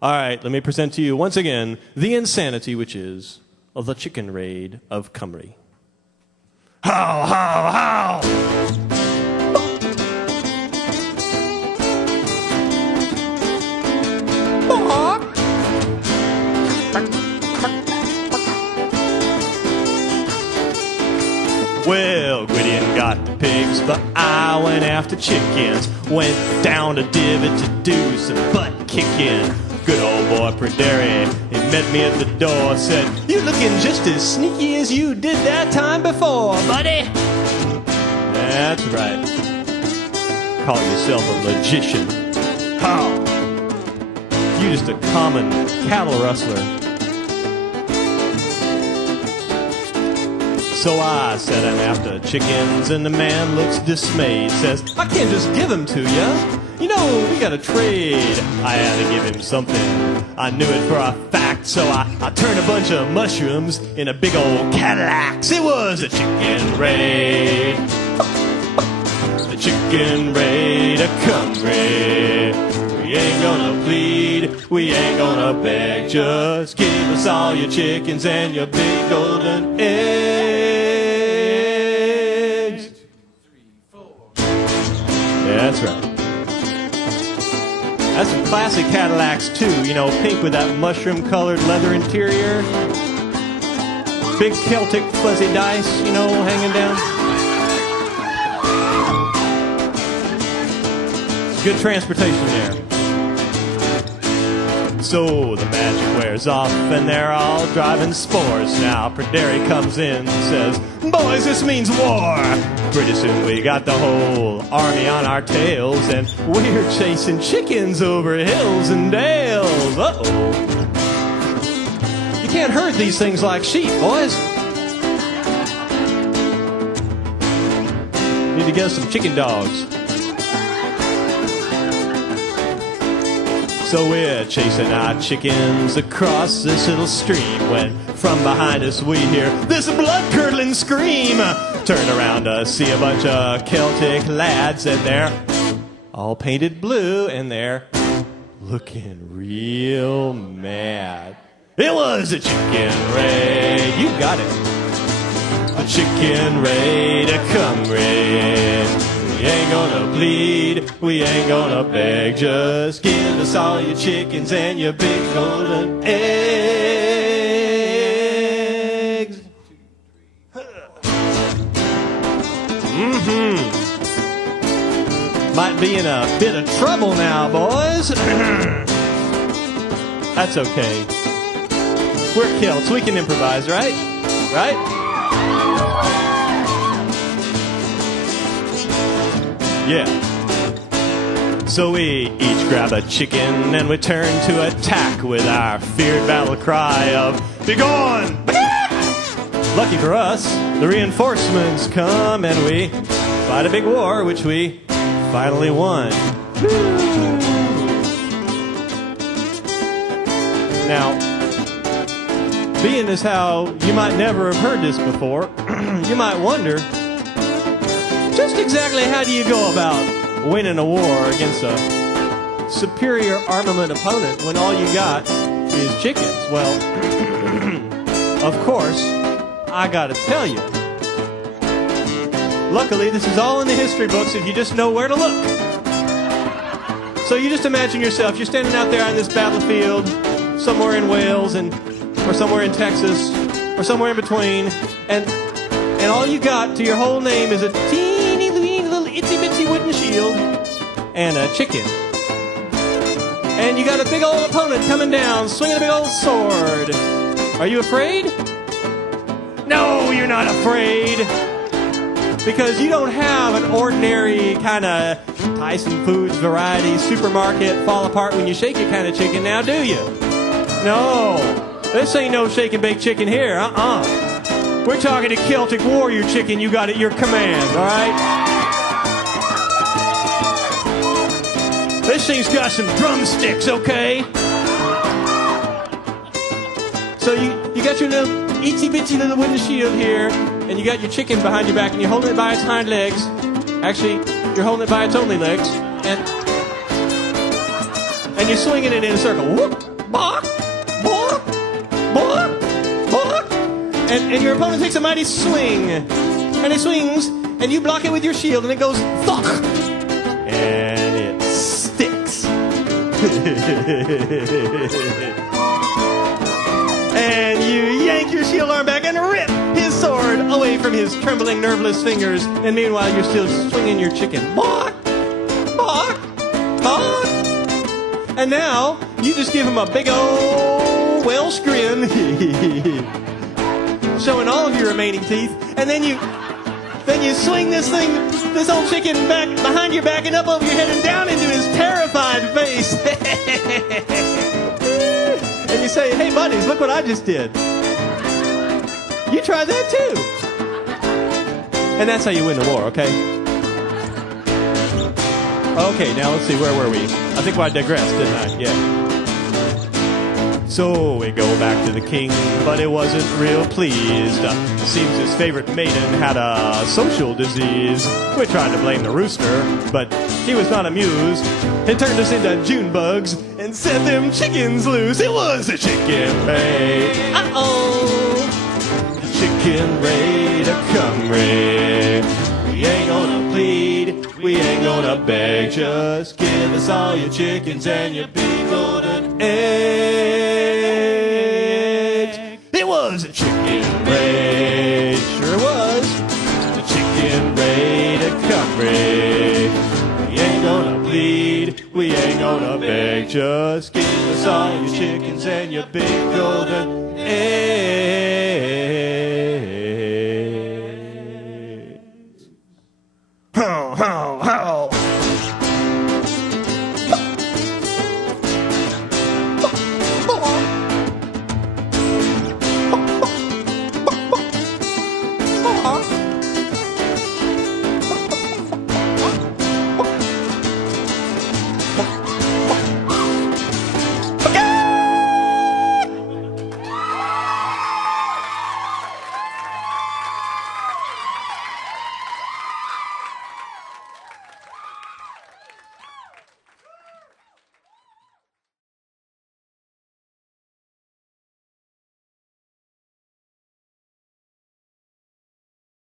All right, let me present to you once again the insanity which is the chicken raid of Cymru. How, how, how! Well, Gwydion got the pigs, but I went after chickens. Went down to Divot to do some butt kicking. Good old boy Pryderi, he met me at the door, said, "You looking just as sneaky as you did that time before, buddy." That's right. Call yourself a magician. How? You just a common cattle rustler. So I said I'm after chickens, and the man looks dismayed. Says, "I can't just give them to ya. You know, we gotta trade." I had to give him something. I knew it for a fact, so I turned a bunch of mushrooms in a big old Cadillac. It was a chicken raid. A chicken raid of Cymru. We ain't gonna plead, we ain't gonna beg. Just give us all your chickens and your big golden eggs. Yeah, that's right. That's some classic Cadillacs too, you know, pink with that mushroom-colored leather interior. Big Celtic fuzzy dice, you know, hanging down. Good transportation there. So the magic wears off and they're all driving spores. Now Pryderi comes in and says, "Boys, this means war." Pretty soon we got the whole army on our tails, and we're chasing chickens over hills and dales. Uh-oh. You can't herd these things like sheep, boys. Need to get us some chicken dogs. So we're chasing our chickens across this little stream when from behind us we hear this blood-curdling scream. Turn around to see a bunch of Celtic lads, and they're all painted blue and they're looking real mad. It was a chicken raid. You got it. A chicken raid of Cymru. We ain't gonna plead, we ain't gonna beg. Just give us all your chickens and your big golden eggs. Might be in a bit of trouble now, boys. That's okay. We're Celts, we can improvise, right? Right? Yeah. So we each grab a chicken and we turn to attack with our feared battle cry of "Begone!" Lucky for us, the reinforcements come and we fight a big war, which we finally won. Now, being as how you might never have heard this before, you might wonder, just exactly how do you go about winning a war against a superior armament opponent when all you got is chickens? Well, of course, I gotta tell you. Luckily, this is all in the history books if you just know where to look. So you just imagine yourself, you're standing out there on this battlefield, somewhere in Wales, or somewhere in Texas, or somewhere in between, and all you got to your whole name is a teeny little itsy-bitsy wooden shield and a chicken. And you got a big old opponent coming down, swinging a big old sword. Are you afraid? No, you're not afraid. Because you don't have an ordinary kind of Tyson Foods variety supermarket fall apart when you shake it kind of chicken now, do you? No. This ain't no shake and bake chicken here. We're talking a Celtic warrior chicken you got at your command, all right? This thing's got some drumsticks, okay? So you got your little itsy-bitsy little wooden shield here, and you got your chicken behind your back, and you're holding it by its hind legs. Actually, you're holding it by its only legs, and and you're swinging it in a circle. Whoop, bawk, bawk, bawk, bawk. And your opponent takes a mighty swing, and he swings, and you block it with your shield, and it goes fuck, and it sticks. And you yank your shield arm back and rip his sword away from his trembling, nerveless fingers. And meanwhile, you're still swinging your chicken. Bawk, bawk, bawk. And now, you just give him a big old Welsh grin, showing all of your remaining teeth. And then you swing this old chicken back behind your back and up over your head and down into his terrified face. And you say, hey, buddies, look what I just did. You try that too. And that's how you win the war, okay? Okay, now let's see, where were we? I think I digressed, didn't I? Yeah. So we go back to the king, but it wasn't real pleased. Seems his favorite maiden had a social disease. We tried to blame the rooster, but he was not amused. It turned us into June bugs and set them chickens loose. It was a chicken raid. Uh-oh. The chicken raid, a come raid. We ain't gonna plead, we ain't gonna beg. Just give us all your chickens and your big golden eggs. It was a chicken raid, sure was. The chicken raid, a come raid. We ain't gonna plead, we ain't gonna beg. Just give us all your chickens and your big golden eggs.